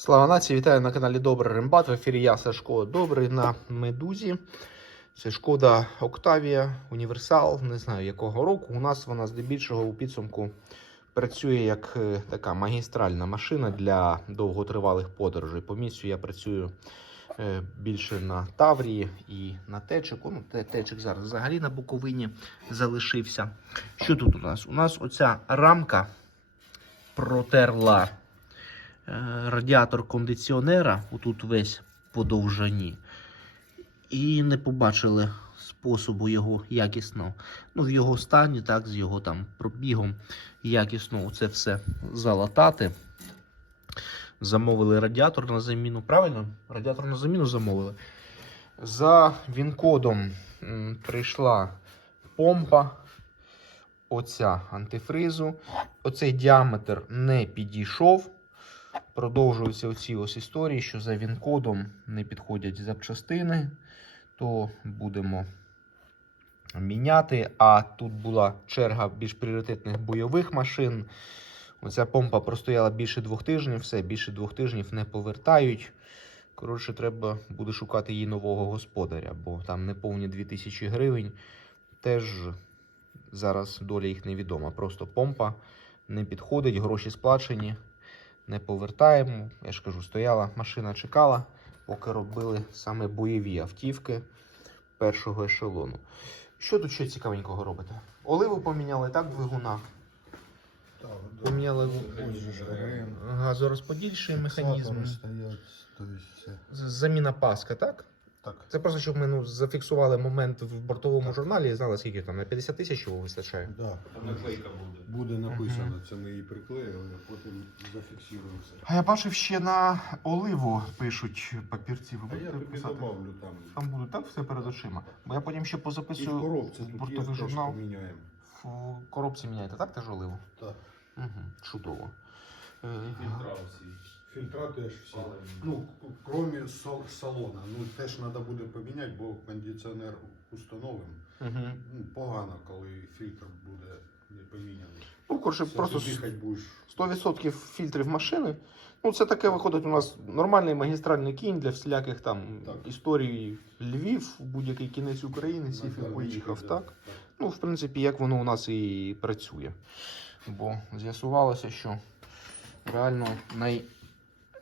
Слава нації, вітаю на каналі Добрий Рембат. В ефірі я Сашко Добрий на медузі. Це шкода Октавія, Універсал, не знаю якого року. У нас вона здебільшого у підсумку працює як е, така магістральна машина для довготривалих подорожей. По місцю я працюю е, більше на Таврії і на Течику. Ну, Течик зараз взагалі на Буковині залишився. Що тут у нас? У нас оця рамка протерла радіатор кондиціонера, отут весь по довжині, і не побачили способу його якісно, ну, в його стані, так, з його там пробігом якісно це все залатати. Замовили радіатор на заміну. Правильно? Радіатор на заміну замовили. За він-кодом прийшла помпа. Оця антифризу. Оцей діаметр не підійшов. Продовжуються оці ось історії, що за він-кодом не підходять запчастини, то будемо міняти. А тут була черга більш пріоритетних бойових машин. Оця помпа простояла більше двох тижнів, все, більше двох тижнів не повертають. Коротше, треба буде шукати їй нового господаря, бо там неповні 2000 гривень. Теж зараз доля їх невідома. Просто помпа не підходить, гроші сплачені не повертаємо. Я ж кажу, стояла машина, чекала, поки робили саме бойові автівки першого ешелону. Що тут ще цікавенького робите? Оливу поміняли, так, двигуна? Так, Поміняли газорозподільчий механізм. Заміна паска, так? Так, Це просто, щоб ми ну, зафіксували момент в бортовому журналі і знали, скільки там на 50 тисяч його вистачає. да. Там наклейка буде. Буде написано, це ми її приклеїли, а потім зафіксуємо все. А я бачив, ще на оливу пишуть папірці. Ви А я писати? добавлю там. Там буде так все перед очима. Бо я потім ще І в позаписую коробці є, бортовий теж журнал. поміняємо. В коробці міняєте, так теж оливу? Так. Угу, чудово. Е, Фільтра теж всі. Ну, крім сал- салона. Ну, теж треба буде поміняти, бо кондиціонер установимо. Угу. Ну, погано, коли фільтр буде не поміняний. Ну, коротше, Все, просто дихати будеш. 100% фільтрів машини. Ну, це таке виходить у нас нормальний магістральний кінь для всіляких там Так. історій Львів, будь-який кінець України, сів і поїхав, так? Ну, в принципі, як воно у нас і працює. Бо з'ясувалося, що реально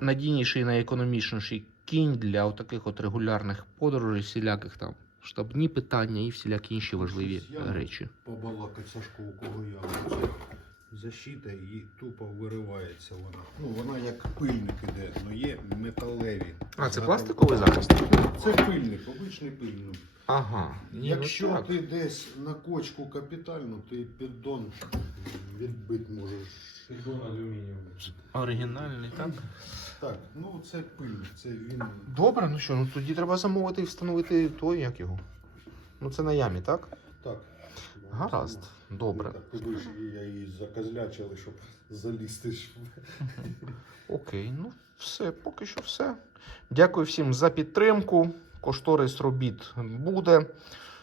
найнадійніший, найекономічніший кінь для таких от регулярних подорожей, всіляких там штабні питання і всілякі інші важливі речі. побалакати Сашко, у кого я. Защита і тупо виривається вона. Ну, вона як пильник іде, але є металеві. А, це пластиковий захист? Це пильник, обичний пильник. Ага. Ні, ну Якщо так. ти десь на кочку капітально, ти піддон відбити можеш. Піддон алюмінієвий. Оригінальний, так? Так, ну це пильник, це він. Добре, ну що, ну тоді треба замовити і встановити той, як його. Ну це на ямі, так? Так. Гаразд, добре. Так, туди ж я її закозлячили, щоб залізти. Окей, ну все, поки що все. Дякую всім за підтримку. Кошторис робіт буде.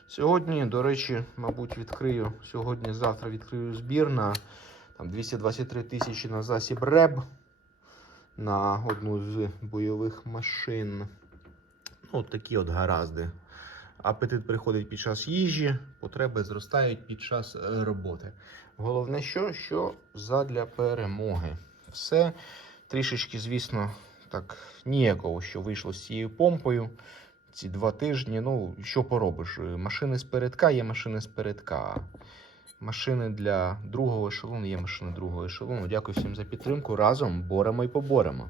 Сьогодні, до речі, мабуть, відкрию. Сьогодні-завтра відкрию збір на там, 223 тисячі на засіб РЕБ на одну з бойових машин. Ну, от такі от гаразди. Апетит приходить під час їжі, потреби зростають під час е, роботи. Головне, що, що задля перемоги. Все трішечки, звісно, так ніяково, що вийшло з цією помпою. Ці два тижні. Ну, що поробиш? Е, Машини з передка є машини з передка. Машини для другого ешелону є машини другого ешелону. Дякую всім за підтримку. Разом боремо і поборемо.